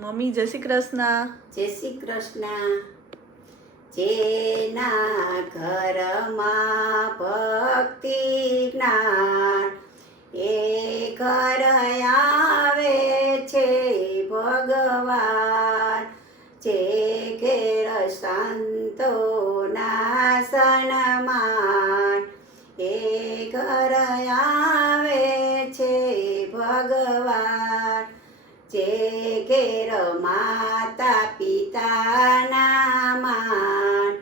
Mummy જય શ્રી કૃષ્ણ. જય શ્રી કૃષ્ણ. જેના ઘરમાં ભક્તિ જ્ઞાન એ ઘર આવે છે ભગવાન. જે ઘેર સંતોના સન્માન એ ઘર આવે છે ભગવાન. જે ઘેર માતા પિતાના માન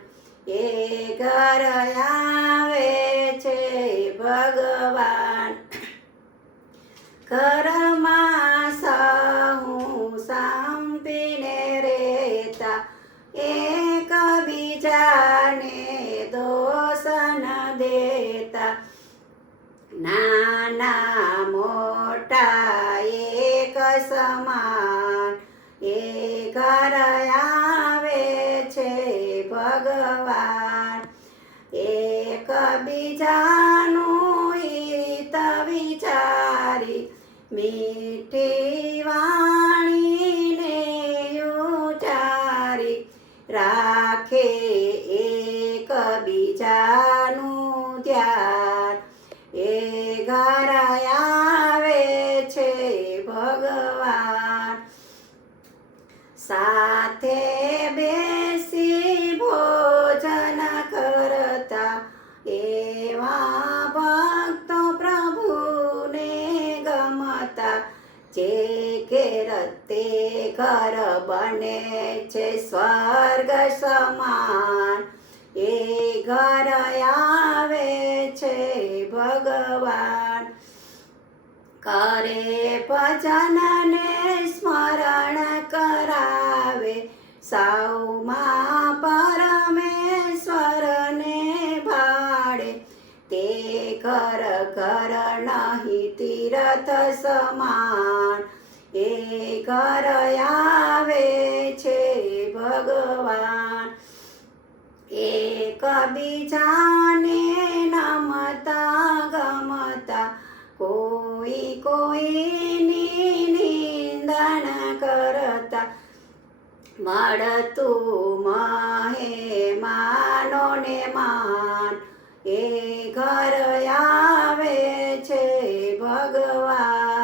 એ ઘર આવે છે ભગવાન. ઘરમાં સહુ સંપીને રહેતા એકબીજાને દોષ ન દેતા. નાના મોટા એક સમાન એ ઘર આવે છે ભગવાન. એકબીજાનું હિત વિચારી મીઠી વાણીને ઉચ્ચારી રાખે એકબીજાનું ધ્યાન એ ઘર આવે છે ભગવાન. સાથે બેસી ભોજન કરતા એવા ભક્તો પ્રભુને ગમતા. જે ઘેર તે ઘર બને છે સ્વર્ગ સમાન એ ઘર આવે છે ભગવાન. કરે ભજનને સ્મરણ કરાવે સૌમાં પરમેશ્વરને ભાડે. તે ઘર ઘર નહીં તીર્થ સમાન એ ઘર આવે છે ભગવાન. એકબીજાને નમતા ગમતા કોઈ કોઈની નિંદન કરતા. મળતું મહેમાનોને માન એ ઘર આવે છે ભગવાન.